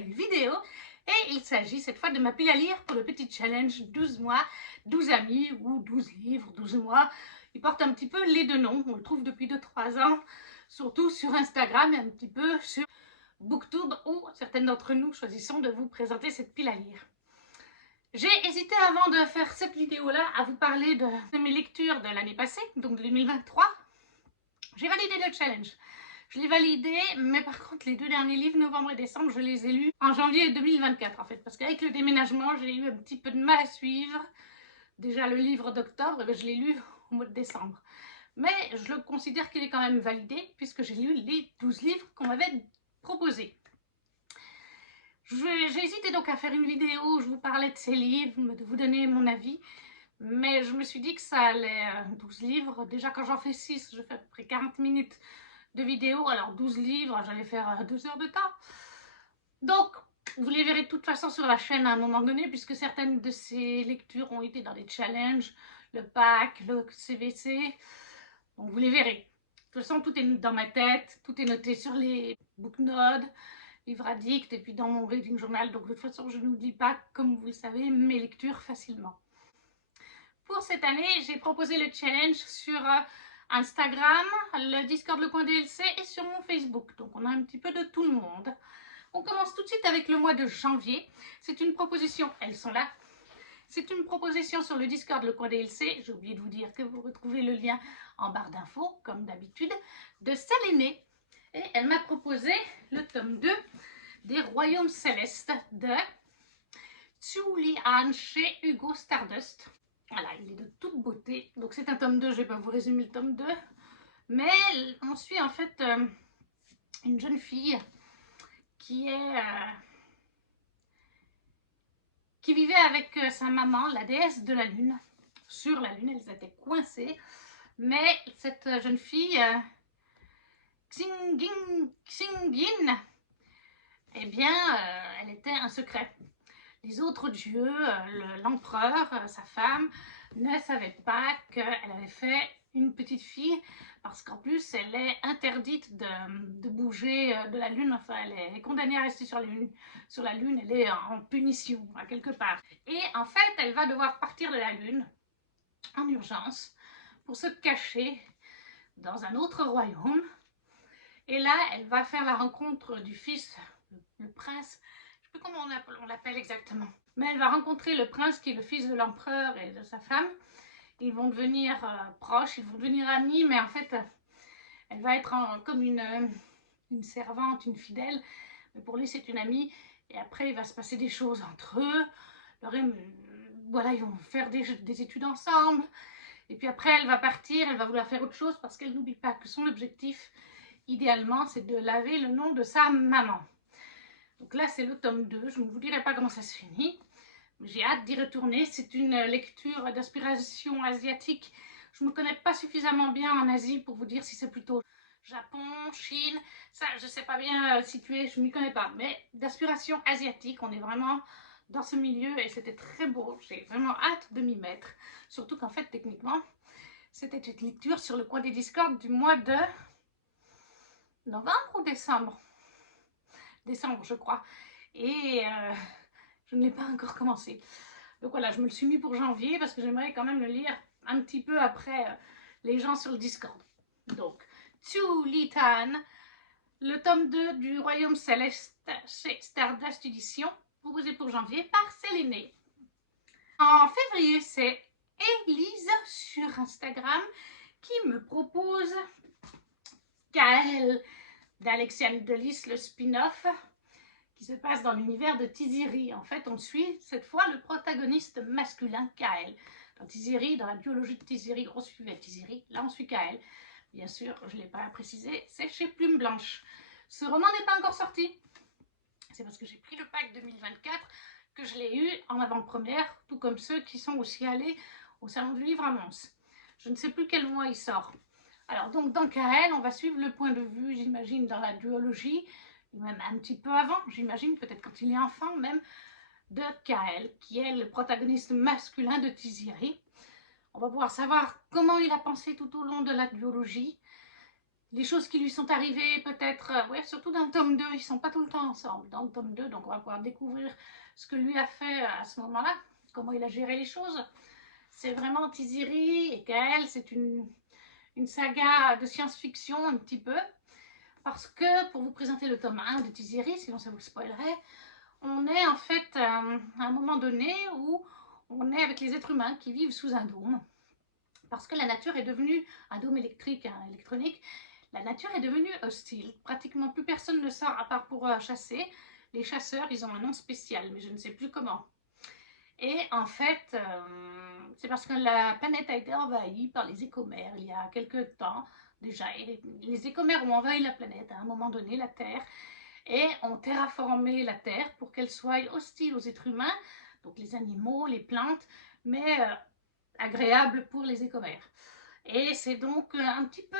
nouvelle vidéo et il s'agit cette fois de ma pile à lire pour le petit challenge 12 mois, 12 amis ou 12 livres, 12 mois. Il porte un petit peu les deux noms, on le trouve depuis 2-3 ans, surtout sur Instagram et un petit peu sur Booktube où certaines d'entre nous choisissons de vous présenter cette pile à lire. J'ai hésité avant de faire cette vidéo-là à vous parler de mes lectures de l'année passée, donc de 2023. J'ai validé le challenge. Je l'ai validé, mais par contre, les deux derniers livres, novembre et décembre, je les ai lus en janvier 2024, en fait. Parce qu'avec le déménagement, j'ai eu un petit peu de mal à suivre. Déjà, le livre d'octobre, je l'ai lu au mois de décembre. Mais je le considère qu'il est quand même validé, puisque j'ai lu les 12 livres qu'on m'avait proposés. J'ai hésité donc à faire une vidéo où je vous parlais de ces livres, de vous donner mon avis. Mais je me suis dit que ça allait, 12 livres. Déjà, quand j'en fais 6, je fais à peu près 40 minutes de vidéo, alors 12 livres, j'allais faire 2 heures de temps. Donc, vous les verrez de toute façon sur la chaîne à un moment donné, puisque certaines de ces lectures ont été dans des challenges, le pack, le CVC, donc vous les verrez. De toute façon, tout est dans ma tête, tout est noté sur les booknotes, livres addicts, et puis dans mon reading journal, donc de toute façon, je n'oublie pas, comme vous le savez, mes lectures facilement. Pour cette année, j'ai proposé le challenge sur Instagram, le Discord Le Coin DLC et sur mon Facebook. Donc on a un petit peu de tout le monde. On commence tout de suite avec le mois de janvier. C'est une proposition, elles sont là. C'est une proposition sur le Discord Le Coin DLC. J'ai oublié de vous dire que vous retrouvez le lien en barre d'infos, comme d'habitude, de Sélénée. Et elle m'a proposé le tome 2 des Royaumes Célestes de Zhu Lian chez Hugo Stardust. Voilà, il est de toute beauté. Donc c'est un tome 2, je ne vais pas vous résumer le tome 2. Mais on suit en fait une jeune fille qui vivait avec sa maman, la déesse de la lune. Sur la lune, elles étaient coincées. Mais cette jeune fille, Xingyin, eh bien, elle était un secret. Les autres dieux, l'empereur, sa femme, ne savaient pas qu'elle avait fait une petite fille, parce qu'en plus, elle est interdite de bouger de la lune, enfin, elle est condamnée à rester sur la lune, elle est en punition, à quelque part. Et en fait, elle va devoir partir de la lune, en urgence, pour se cacher dans un autre royaume. Et là, elle va faire la rencontre du fils, le prince, je ne sais plus comment on l'appelle exactement. Mais elle va rencontrer le prince qui est le fils de l'empereur et de sa femme. Ils vont devenir proches, ils vont devenir amis, mais en fait, elle va être comme une servante, une fidèle. Mais pour lui, c'est une amie. Et après, il va se passer des choses entre eux. Voilà, ils vont faire des études ensemble. Et puis après, elle va partir, elle va vouloir faire autre chose parce qu'elle n'oublie pas que son objectif, idéalement, c'est de laver le nom de sa maman. Donc là, c'est le tome 2. Je ne vous dirai pas comment ça se finit. J'ai hâte d'y retourner. C'est une lecture d'inspiration asiatique. Je ne me connais pas suffisamment bien en Asie pour vous dire si c'est plutôt Japon, Chine. Ça, je ne sais pas bien situer, je ne m'y connais pas. Mais d'inspiration asiatique, on est vraiment dans ce milieu et c'était très beau. J'ai vraiment hâte de m'y mettre. Surtout qu'en fait, techniquement, c'était une lecture sur le coin des Discord du mois de novembre ou décembre. Décembre, je crois. Et je ne l'ai pas encore commencé. Donc voilà, je me le suis mis pour janvier parce que j'aimerais quand même le lire un petit peu après les gens sur le Discord. Donc, Zhu Lian, le tome 2 du Royaume Céleste chez Stardust Édition, proposé pour janvier par Sélénée. En février, c'est Élise sur Instagram qui me propose Kael d'Alexiane Delis, le spin-off qui se passe dans l'univers de Tiziri. En fait, on suit cette fois le protagoniste masculin, Kael. Dans Tiziri, dans la biologie de Tiziri, on suivait Tiziri, là on suit Kael. Bien sûr, je ne l'ai pas précisé, c'est chez Plume Blanche. Ce roman n'est pas encore sorti. C'est parce que j'ai pris le pack 2024 que je l'ai eu en avant-première, tout comme ceux qui sont aussi allés au Salon du Livre à Mons. Je ne sais plus quel mois il sort. Alors donc dans Kael, on va suivre le point de vue, j'imagine, dans la duologie, même un petit peu avant, j'imagine, peut-être quand il est enfant même, de Kael, qui est le protagoniste masculin de Tiziri. On va pouvoir savoir comment il a pensé tout au long de la duologie, les choses qui lui sont arrivées, peut-être, ouais, surtout dans le tome 2, ils sont pas tout le temps ensemble. Dans le tome 2, donc on va pouvoir découvrir ce que lui a fait à ce moment-là, comment il a géré les choses. C'est vraiment Tiziri et Kael, c'est une saga de science-fiction un petit peu, parce que pour vous présenter le tome 1 de Tiziri, sinon ça vous le spoilerait, on est en fait à un moment donné où on est avec les êtres humains qui vivent sous un dôme, parce que la nature est devenue un dôme électrique, électronique. La nature est devenue hostile. Pratiquement plus personne ne sort à part pour chasser. Les chasseurs, ils ont un nom spécial, mais je ne sais plus comment. Et en fait, c'est parce que la planète a été envahie par les écomères il y a quelques temps déjà. Et les écomères ont envahi la planète à un moment donné, la Terre, et ont terraformé la Terre pour qu'elle soit hostile aux êtres humains, donc les animaux, les plantes, mais agréable pour les écomères. Et c'est donc un petit peu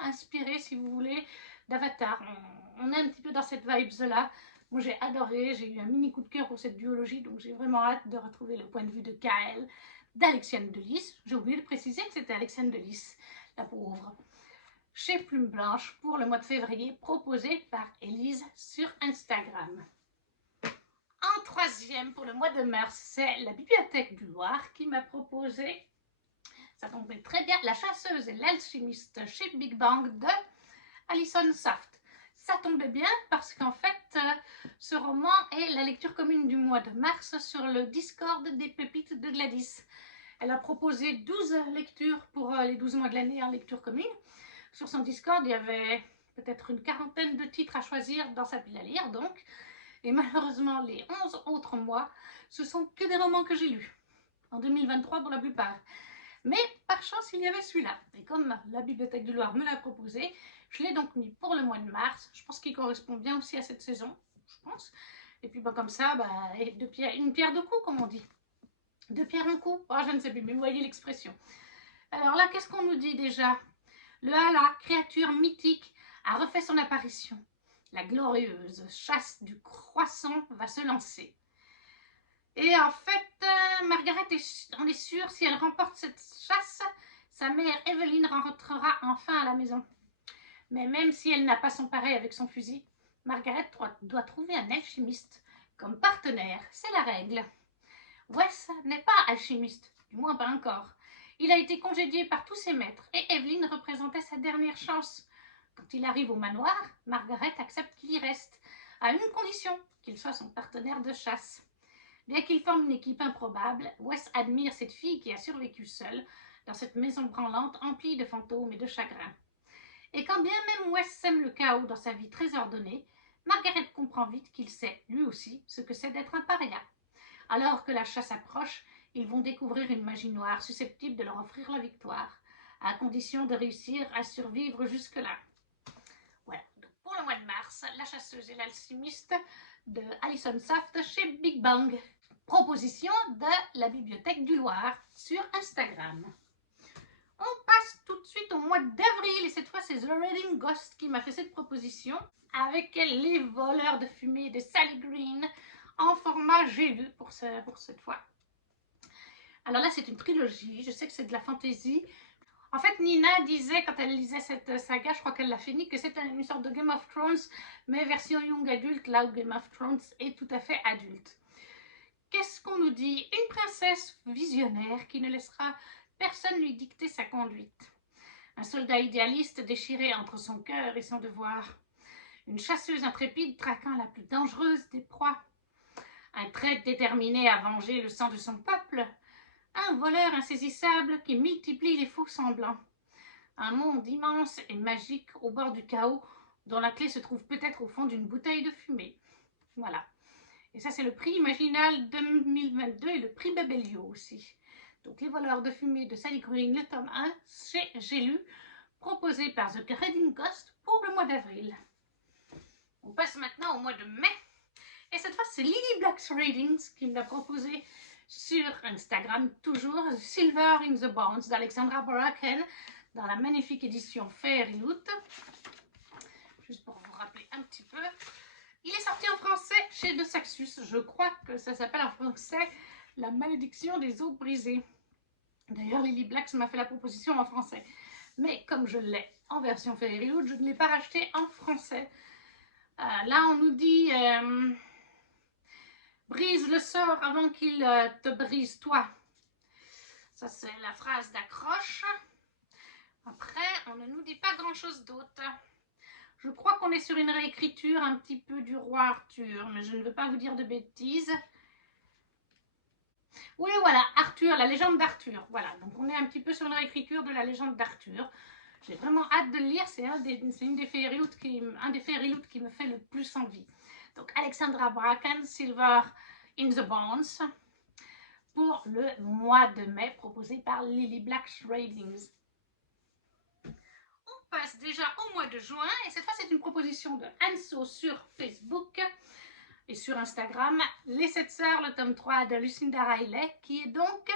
inspiré, si vous voulez, d'Avatar. On est un petit peu dans cette vibes-là. Moi, j'ai adoré, j'ai eu un mini coup de cœur pour cette duologie, donc j'ai vraiment hâte de retrouver le point de vue de Kael, d'Alexiane de Lys. J'ai oublié de préciser que c'était Alexiane de Lys, la pauvre. Chez Plume Blanche pour le mois de février, proposé par Élise sur Instagram. En troisième, pour le mois de mars, c'est la Bibliothèque du Loir qui m'a proposé, ça tombait très bien, La chasseuse et l'alchimiste chez Big Bang de Alison Saft. Ça tombait bien parce qu'en fait, ce roman est la lecture commune du mois de mars sur le Discord des pépites de Gladys. Elle a proposé 12 lectures pour les 12 mois de l'année en lecture commune. Sur son Discord, il y avait peut-être une quarantaine de titres à choisir dans sa pile à lire, donc. Et malheureusement, les 11 autres mois, ce sont que des romans que j'ai lus. En 2023 pour la plupart. Mais par chance, il y avait celui-là. Et comme la Bibliothèque du Loir me l'a proposé, je l'ai donc mis pour le mois de mars. Je pense qu'il correspond bien aussi à cette saison, je pense. Et puis comme ça, une pierre deux coups, comme on dit. Deux pierres un coup. Oh, je ne sais plus, mais vous voyez l'expression. Alors là, qu'est-ce qu'on nous dit déjà? Le Hala, créature mythique, a refait son apparition. La glorieuse chasse du croissant va se lancer. Et en fait, Margaret en est sûre, si elle remporte cette chasse, sa mère Evelyn rentrera enfin à la maison. Mais même si elle n'a pas son pareil avec son fusil, Margaret doit trouver un alchimiste comme partenaire, c'est la règle. Wes n'est pas alchimiste, du moins pas encore. Il a été congédié par tous ses maîtres et Evelyn représentait sa dernière chance. Quand il arrive au manoir, Margaret accepte qu'il y reste, à une condition, qu'il soit son partenaire de chasse. Bien qu'il forme une équipe improbable, Wes admire cette fille qui a survécu seule dans cette maison branlante emplie de fantômes et de chagrins. Et quand bien même Wes sème le chaos dans sa vie très ordonnée, Margaret comprend vite qu'il sait, lui aussi, ce que c'est d'être un paria. Alors que la chasse approche, ils vont découvrir une magie noire susceptible de leur offrir la victoire, à condition de réussir à survivre jusque-là. Voilà, donc pour le mois de mars, La chasseuse et l'alchimiste de Alison Saft chez Big Bang. Proposition de la Bibliothèque du Loir sur Instagram. On passe tout de suite au mois d'avril et cette fois c'est The Reading Ghost qui m'a fait cette proposition avec Les voleurs de fumée de Sally Green en format j'ai lu pour cette fois. Alors là c'est une trilogie, je sais que c'est de la fantasy. En fait Nina disait quand elle lisait cette saga, je crois qu'elle l'a fini, que c'était une sorte de Game of Thrones mais version young adulte, là où Game of Thrones est tout à fait adulte. Qu'est-ce qu'on nous dit? Une princesse visionnaire qui ne laissera personne lui dicter sa conduite. Un soldat idéaliste déchiré entre son cœur et son devoir. Une chasseuse intrépide traquant la plus dangereuse des proies. Un traître déterminé à venger le sang de son peuple. Un voleur insaisissable qui multiplie les faux semblants. Un monde immense et magique au bord du chaos dont la clé se trouve peut-être au fond d'une bouteille de fumée. Voilà. Et ça, c'est le prix Imaginal 2022 et le prix Babelio aussi. Donc, Les voleurs de fumée de Sally Green, le tome 1, chez J'ai lu, proposé par The Reading Ghost pour le mois d'avril. On passe maintenant au mois de mai. Et cette fois, c'est Lily Black's Readings qui me l'a proposé sur Instagram, toujours Silver in the Bones d'Alexandra Bracken dans la magnifique édition Fairy Loot. Juste pour vous rappeler un petit peu. Il est sorti en français chez De Saxus. Je crois que ça s'appelle en français La malédiction des eaux brisées. D'ailleurs, Lily Blacks m'a fait la proposition en français. Mais comme je l'ai en version Fairyloot, je ne l'ai pas racheté en français. Là, on nous dit brise le sort avant qu'il te brise toi. Ça, c'est la phrase d'accroche. Après, on ne nous dit pas grand-chose d'autre. Je crois qu'on est sur une réécriture un petit peu du roi Arthur, mais je ne veux pas vous dire de bêtises. Oui, voilà, Arthur, la légende d'Arthur. Voilà, donc on est un petit peu sur une réécriture de la légende d'Arthur. J'ai vraiment hâte de le lire, c'est un des Fairyloot qui me fait le plus envie. Donc Alexandra Bracken, Silver in the Bones, pour le mois de mai, proposé par Lily Black Ravings. On passe déjà au mois de juin, et cette fois c'est une proposition de Anso sur Facebook et sur Instagram, Les 7 sœurs, le tome 3 de Lucinda Riley, qui est donc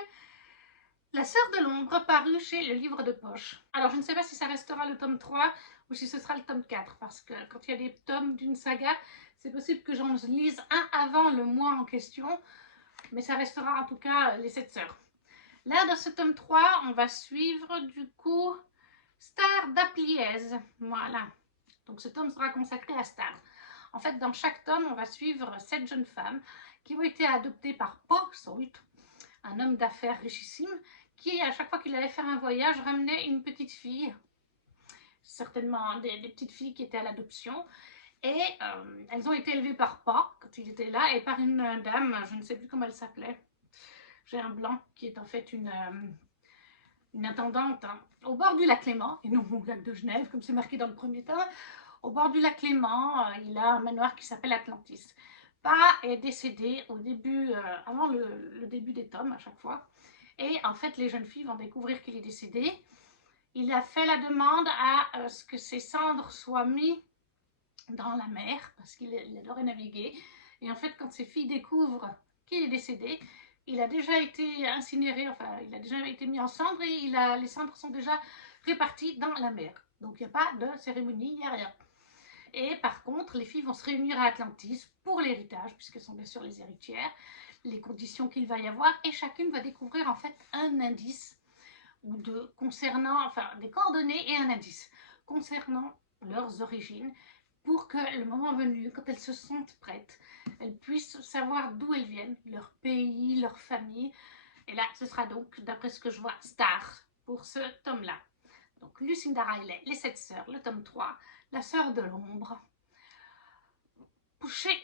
La sœur de l'ombre, paru chez le livre de poche. Alors je ne sais pas si ça restera le tome 3 ou si ce sera le tome 4, parce que quand il y a des tomes d'une saga, c'est possible que j'en lise un avant le mois en question, mais ça restera en tout cas Les 7 sœurs. Là, dans ce tome 3, on va suivre du coup Star d'Apliez. Voilà. Donc ce tome sera consacré à Star. En fait, dans chaque tome, on va suivre 7 jeunes femmes qui ont été adoptées par Paul Salt, un homme d'affaires richissime, qui, à chaque fois qu'il allait faire un voyage, ramenait une petite fille, certainement des petites filles qui étaient à l'adoption. Et elles ont été élevées par Pa, quand il était là, et par une dame, je ne sais plus comment elle s'appelait. J'ai un blanc, qui est en fait une intendante, hein, au bord du lac Léman, et non au lac de Genève, comme c'est marqué dans le premier tome. Au bord du lac Léman, il a un manoir qui s'appelle Atlantis. Pa est décédé au début, avant le début des tomes à chaque fois. Et en fait, les jeunes filles vont découvrir qu'il est décédé. Il a fait la demande à ce que ses cendres soient mises dans la mer, parce qu'il adorait naviguer. Et en fait, quand ces filles découvrent qu'il est décédé, il a déjà été incinéré, enfin, il a déjà été mis en cendres et les cendres sont déjà réparties dans la mer. Donc, il n'y a pas de cérémonie, il n'y a rien. Et par contre, les filles vont se réunir à Atlantis pour l'héritage, puisqu'elles sont bien sûr les héritières, les conditions qu'il va y avoir, et chacune va découvrir en fait un indice concernant, enfin des coordonnées et un indice concernant leurs origines, pour que le moment venu, quand elles se sentent prêtes, elles puissent savoir d'où elles viennent, leur pays, leur famille. Et là, ce sera donc, d'après ce que je vois, Star pour ce tome-là. Donc Lucinda Riley, Les 7 sœurs, le tome 3, La sœur de l'ombre.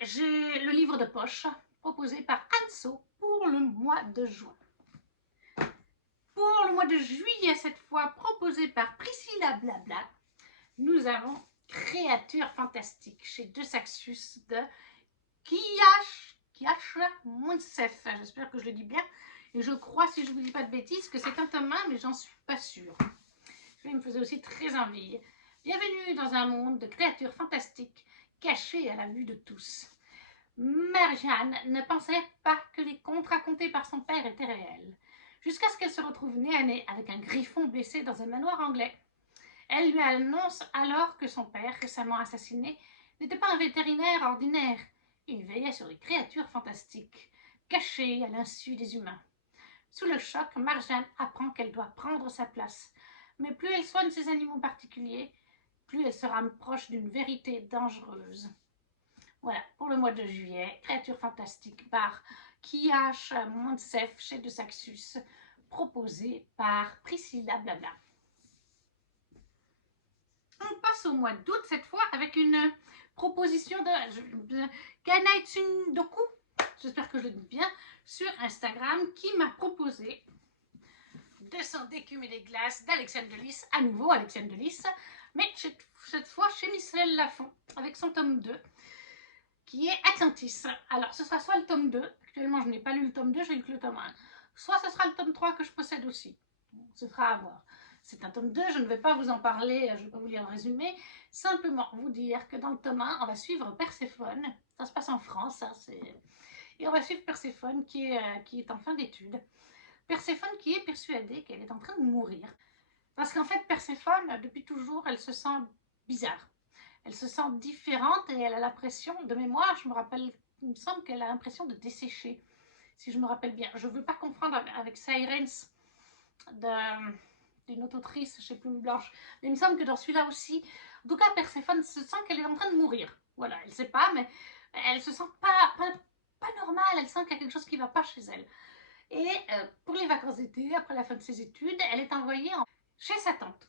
J'ai le livre de poche proposé par Anso pour le mois de juin. Pour le mois de juillet, cette fois proposé par Priscilla Blabla, nous avons Créatures fantastiques chez De Saxus de Kiash Mounsef. J'espère que je le dis bien. Et je crois, si je ne vous dis pas de bêtises, que c'est un tome 1, mais j'en suis pas sûre. Il me faisait aussi très envie. Bienvenue dans un monde de créatures fantastiques cachées à la vue de tous. Marjane ne pensait pas que les contes racontés par son père étaient réels, jusqu'à ce qu'elle se retrouve nez à nez avec un griffon blessé dans un manoir anglais. Elle lui annonce alors que son père, récemment assassiné, n'était pas un vétérinaire ordinaire. Il veillait sur les créatures fantastiques, cachées à l'insu des humains. Sous le choc, Marjane apprend qu'elle doit prendre sa place. Mais plus elle soigne ces animaux particuliers, plus elle se rapproche d'une vérité dangereuse. Voilà, pour le mois de juillet, Créatures fantastiques par Kiash Mounsef chez De Saxus, proposé par Priscilla Blabla. On passe au mois d'août cette fois avec une proposition de Kanai Tsundoku, j'espère que je le dis bien, sur Instagram, qui m'a proposé Descendre d'écume et des glaces d'Alexandre Delis, à nouveau Alexandre Delis, mais cette fois chez Michel Lafon, avec son tome 2, qui est Atlantis. Alors, ce sera soit le tome 2, actuellement je n'ai pas lu le tome 2, j'ai lu que le tome 1, soit ce sera le tome 3 que je possède aussi. Ce sera à voir. C'est un tome 2, je ne vais pas vous en parler, je ne vais pas vous lire le résumé, simplement vous dire que dans le tome 1, on va suivre Perséphone, ça se passe en France, hein, et on va suivre Perséphone qui est en fin d'études. Perséphone qui est persuadée qu'elle est en train de mourir. Parce qu'en fait, Perséphone, depuis toujours, elle se sent bizarre. Elle se sent différente et elle a l'impression, de mémoire, je me rappelle, il me semble qu'elle a l'impression de dessécher, si je me rappelle bien. Je ne veux pas confondre avec Sirens de d'une autre autrice, je sais plus, Blanche, mais il me semble que dans celui-là aussi, en tout cas, Perséphone se sent qu'elle est en train de mourir. Voilà, elle ne sait pas, mais elle se sent pas normale, elle sent qu'il y a quelque chose qui ne va pas chez elle. Et pour les vacances d'été, après la fin de ses études, elle est envoyée chez sa tante.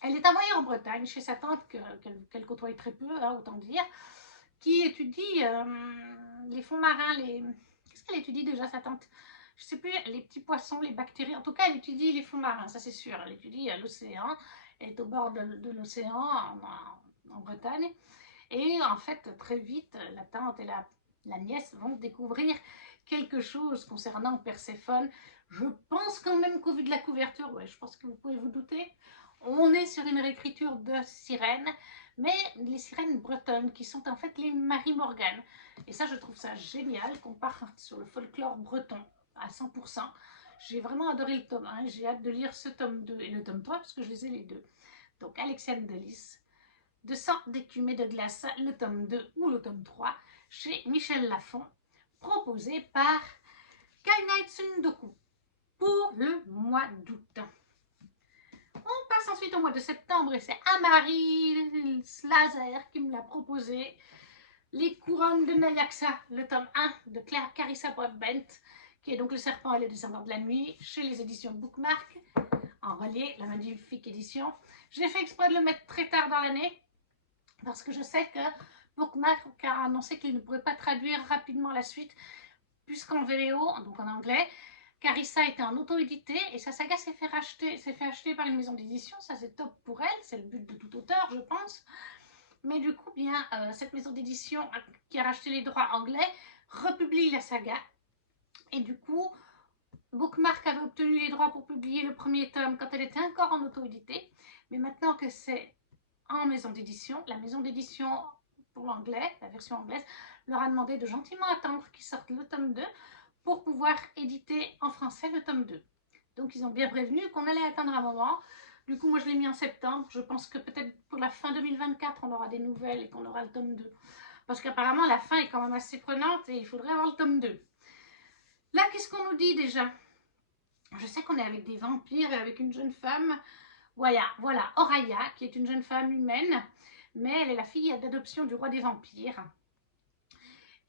Elle est envoyée en Bretagne, chez sa tante, qu'elle côtoie très peu, hein, autant dire, qui étudie les fonds marins, Qu'est-ce qu'elle étudie déjà, sa tante? Je ne sais plus, les petits poissons, les bactéries. En tout cas, elle étudie les fonds marins, ça c'est sûr. Elle étudie l'océan. Elle est au bord de l'océan, en Bretagne. Et en fait, très vite, la tante et la nièce vont découvrir quelque chose concernant Perséphone. Je pense quand même qu'au vu de la couverture, ouais, je pense que vous pouvez vous douter, on est sur une réécriture de sirènes, mais les sirènes bretonnes, qui sont en fait les Marie Morgan. Et ça, je trouve ça génial, qu'on parte sur le folklore breton à 100%. J'ai vraiment adoré le tome 1, j'ai hâte de lire ce tome 2 et le tome 3, parce que je les ai les deux. Donc, Alexiane Delis, de sang, d'écume et de glace, le tome 2 ou le tome 3, chez Michel Lafon, proposé par Kainai Tsundoku pour le mois d'août. On passe ensuite au mois de septembre et c'est Amaryl Slazer qui me l'a proposé. Les couronnes de Nayaxa, le tome 1 de Claire Carissa Broadbent, qui est donc Le Serpent et les descendants de la nuit, chez les éditions Bookmark, en relié, la magnifique édition. J'ai fait exprès de le mettre très tard dans l'année, parce que je sais que Bookmark a annoncé qu'il ne pourrait pas traduire rapidement la suite, puisqu'en VO, donc en anglais, Carissa était en auto-édité et sa saga s'est fait acheter par une maison d'édition. Ça, c'est top pour elle, c'est le but de tout auteur, je pense. Mais du coup, bien, cette maison d'édition qui a racheté les droits anglais republie la saga. Et du coup, Bookmark avait obtenu les droits pour publier le premier tome quand elle était encore en auto-édité. Mais maintenant que c'est en maison d'édition, la maison d'édition pour l'anglais, la version anglaise, leur a demandé de gentiment attendre qu'ils sortent le tome 2 pour pouvoir éditer en français le tome 2. Donc ils ont bien prévenu qu'on allait attendre un moment. Du coup, moi je l'ai mis en septembre. Je pense que peut-être pour la fin 2024, on aura des nouvelles et qu'on aura le tome 2. Parce qu'apparemment, la fin est quand même assez prenante et il faudrait avoir le tome 2. Là, qu'est-ce qu'on nous dit déjà? Je sais qu'on est avec des vampires et avec une jeune femme. Voilà, Oraya, qui est une jeune femme humaine, mais elle est la fille d'adoption du roi des vampires.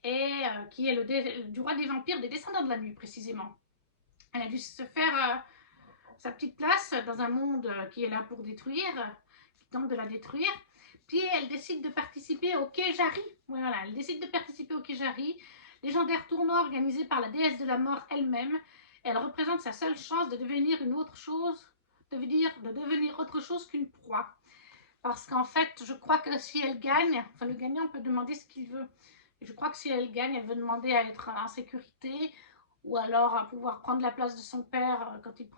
Et qui est du roi des vampires, des descendants de la nuit, précisément. Elle a dû se faire sa petite place dans un monde qui est là pour détruire, qui tente de la détruire. Puis elle décide de participer au Kejari. Voilà, elle décide de participer au Kejari, légendaire tournoi organisé par la déesse de la mort elle-même. Elle représente sa seule chance de devenir une autre chose, de devenir autre chose qu'une proie. Parce qu'en fait, je crois que si elle gagne, enfin le gagnant peut demander ce qu'il veut. Et je crois que si elle gagne, elle veut demander à être en sécurité, ou alors à pouvoir prendre la place de son père quand il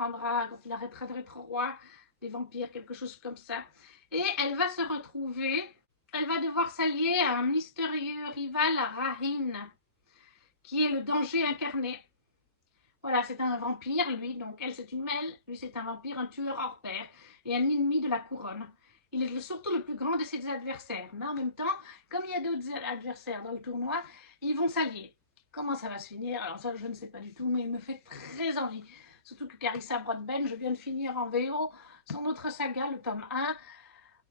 arrêtera d'être roi des vampires, quelque chose comme ça. Et elle va se retrouver, elle va devoir s'allier à un mystérieux rival, Rahin, qui est le danger incarné. Voilà, c'est un vampire, lui, donc elle c'est une mêle, lui c'est un vampire, un tueur hors pair, et un ennemi de la couronne. Il est surtout le plus grand de ses adversaires, mais en même temps, comme il y a d'autres adversaires dans le tournoi, ils vont s'allier. Comment ça va se finir? Alors ça, je ne sais pas du tout, mais il me fait très envie. Surtout que Carissa Broadbent, je viens de finir en VO son autre saga, le tome 1,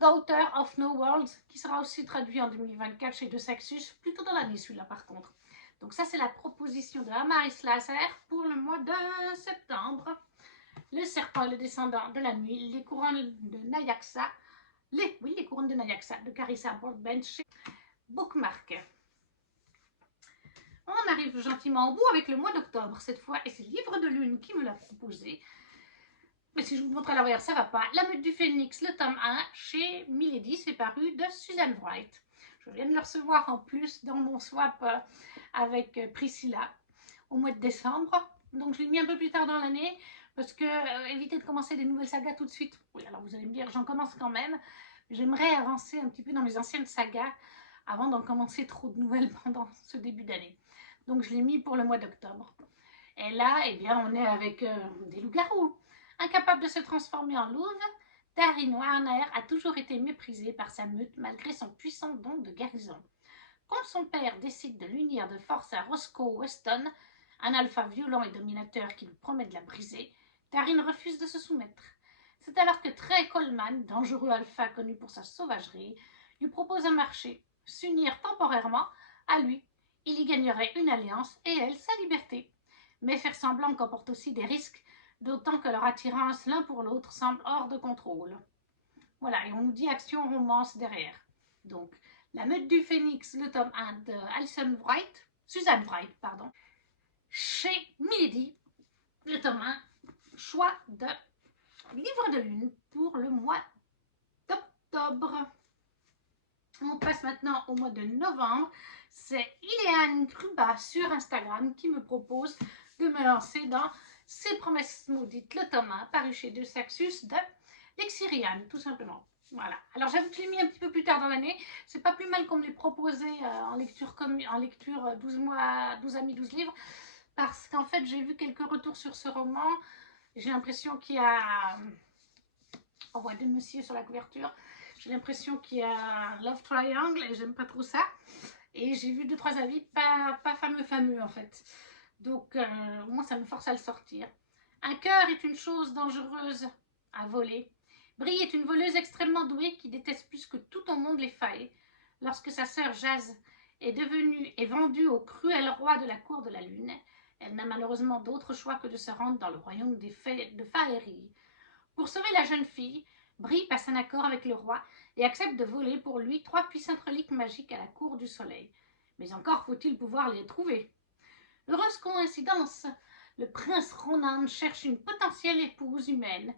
Daughter of No Worlds, qui sera aussi traduit en 2024 chez De Saxus, plutôt dans l'année celui-là par contre. Donc ça, c'est la proposition de Amaryl Slazer pour le mois de septembre. Le serpent et le descendant de la nuit, les couronnes de Nayaxa, les couronnes de Nayaxa de Carissa Broadbent chez Bookmark. On arrive gentiment au bout avec le mois d'octobre cette fois, et c'est Livre de Lune qui me l'a proposé. Mais si je vous montre à l'envers, ça va pas. La Meute du Phénix, le tome 1, chez Milady, c'est paru de Suzanne Wright. Je viens de le recevoir en plus dans mon swap avec Priscilla au mois de décembre. Donc je l'ai mis un peu plus tard dans l'année parce que éviter de commencer des nouvelles sagas tout de suite. Oui, alors vous allez me dire, j'en commence quand même. J'aimerais avancer un petit peu dans mes anciennes sagas avant d'en commencer trop de nouvelles pendant ce début d'année. Donc je l'ai mis pour le mois d'octobre. Et là, eh bien, on est avec des loups-garous. Incapable de se transformer en louve, Darin Warner a toujours été méprisé par sa meute malgré son puissant don de guérison. Quand son père décide de l'unir de force à Roscoe Weston, un alpha violent et dominateur qui lui promet de la briser, Darin refuse de se soumettre. C'est alors que Trey Coleman, dangereux alpha connu pour sa sauvagerie, lui propose un marché, s'unir temporairement à lui. Il y gagnerait une alliance et elle sa liberté. Mais faire semblant comporte aussi des risques, d'autant que leur attirance l'un pour l'autre semble hors de contrôle. Voilà, et on nous dit action romance derrière. Donc, La Meute du Phénix, le tome 1 de Susan Wright, pardon. Chez Milady, le tome 1, choix de livre de lune pour le mois d'octobre. On passe maintenant au mois de novembre. C'est Ileane Kruba sur Instagram qui me propose de me lancer dans Ses promesses maudites, le tome 1, paru chez De Saxus de Lexiriane, tout simplement. Voilà. Alors j'avoue que je l'ai mis un petit peu plus tard dans l'année. C'est pas plus mal qu'on me l'ait proposé en lecture 12 mois, 12 amis, 12 livres. Parce qu'en fait, j'ai vu quelques retours sur ce roman. J'ai l'impression qu'il y a... On voit deux messieurs sur la couverture. J'ai l'impression qu'il y a un love triangle et j'aime pas trop ça. Et j'ai vu 2-3 avis pas fameux en fait. Donc moi ça me force à le sortir. Un cœur est une chose dangereuse à voler. Brie est une voleuse extrêmement douée qui déteste plus que tout au monde les failles. Lorsque sa sœur Jazz est devenue et vendue au cruel roi de la cour de la lune, elle n'a malheureusement d'autre choix que de se rendre dans le royaume de Faerie. Pour sauver la jeune fille, Brie passe un accord avec le roi et accepte de voler pour lui 3 puissantes reliques magiques à la cour du soleil. Mais encore faut-il pouvoir les trouver. Heureuse coïncidence, le prince Ronan cherche une potentielle épouse humaine.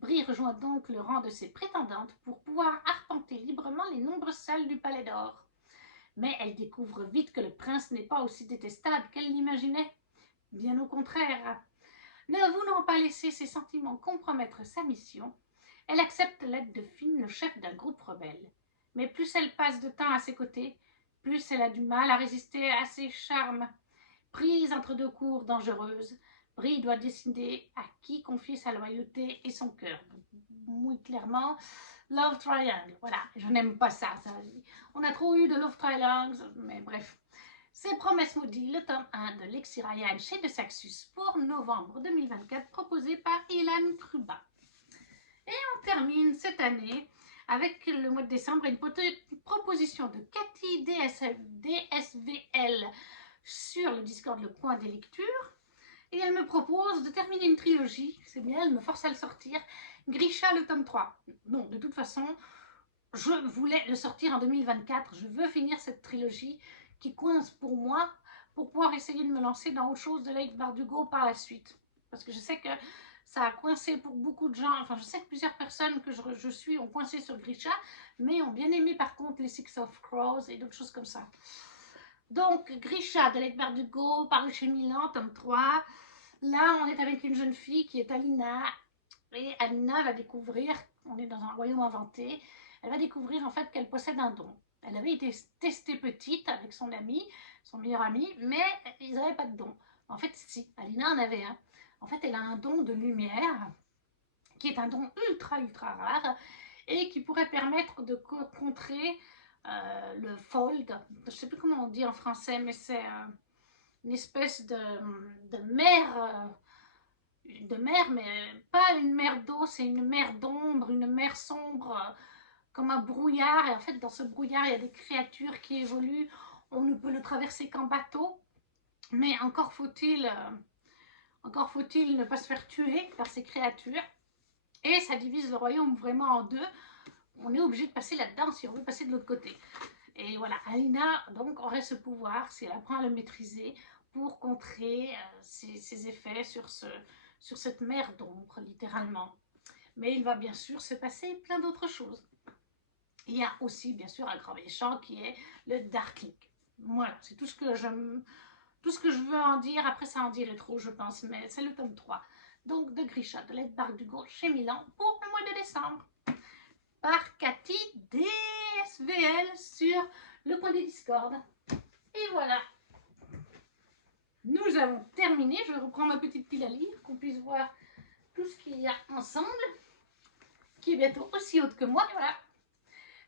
Brie rejoint donc le rang de ses prétendantes pour pouvoir arpenter librement les nombreuses salles du palais d'or. Mais elle découvre vite que le prince n'est pas aussi détestable qu'elle l'imaginait. Bien au contraire. Ne voulant pas laisser ses sentiments compromettre sa mission, elle accepte l'aide de Finn, le chef d'un groupe rebelle. Mais plus elle passe de temps à ses côtés, plus elle a du mal à résister à ses charmes. Prise entre deux cours dangereuses, Brie doit décider à qui confier sa loyauté et son cœur. Muy clairement, Love Triangle. Voilà, je n'aime pas ça. On a trop eu de Love Triangles, mais bref. Ses promesses maudites, le tome 1 de Lexi Ryan chez De Saxus pour novembre 2024, proposé par Ileane Kruba. Et on termine cette année avec le mois de décembre une proposition de Cathy DSVL sur le Discord Le Coin des Lectures. Et elle me propose de terminer une trilogie. C'est bien, elle me force à le sortir. Grisha, le tome 3. Bon, de toute façon, je voulais le sortir en 2024. Je veux finir cette trilogie qui coince pour moi pour pouvoir essayer de me lancer dans autre chose de Leigh Bardugo par la suite. Parce que je sais que ça a coincé pour beaucoup de gens. Enfin, je sais que plusieurs personnes que je suis ont coincé sur Grisha, mais ont bien aimé par contre les Six of Crows et d'autres choses comme ça. Donc, Grisha de Leigh Bardugo, paru chez Milan, tome 3. Là, on est avec une jeune fille qui est Alina. Et Alina va découvrir, on est dans un royaume inventé, elle va découvrir en fait qu'elle possède un don. Elle avait été testée petite avec son ami, son meilleur ami, mais ils n'avaient pas de don. En fait, si, Alina en avait un. En fait, elle a un don de lumière, qui est un don ultra rare, et qui pourrait permettre de contrer le fold. Je ne sais plus comment on dit en français, mais c'est une espèce de mer... mais pas une mer d'eau, c'est une mer d'ombre, une mer sombre, comme un brouillard. Et en fait, dans ce brouillard, il y a des créatures qui évoluent. On ne peut le traverser qu'en bateau. Mais encore faut-il ne pas se faire tuer par ces créatures. Et ça divise le royaume vraiment en deux. On est obligé de passer là-dedans si on veut passer de l'autre côté. Et voilà, Alina donc aurait ce pouvoir, si elle apprend à le maîtriser, pour contrer ses effets sur cette mer d'ombre, littéralement. Mais il va bien sûr se passer plein d'autres choses. Il y a aussi bien sûr un grand méchant qui est le Darkling. Voilà, c'est tout ce que je veux en dire. Après ça en dirait trop je pense, mais c'est le tome 3. Donc de Grisha, de Leigh Bardugo chez Milan pour le mois de décembre. Par Cathy DSVL sur le coin des Discord. Et voilà. Nous avons terminé. Je reprends ma petite pile à lire, qu'on puisse voir tout ce qu'il y a ensemble, qui est bientôt aussi haute que moi. Et voilà.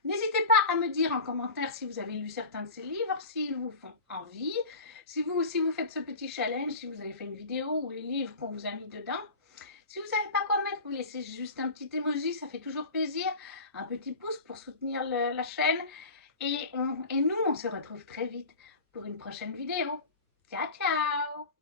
N'hésitez pas à me dire en commentaire si vous avez lu certains de ces livres, s'ils vous font envie, si vous faites ce petit challenge, si vous avez fait une vidéo ou les livres qu'on vous a mis dedans. Si vous ne savez pas quoi mettre, vous laissez juste un petit emoji, ça fait toujours plaisir. Un petit pouce pour soutenir la chaîne. Et nous, on se retrouve très vite pour une prochaine vidéo. Ciao, ciao!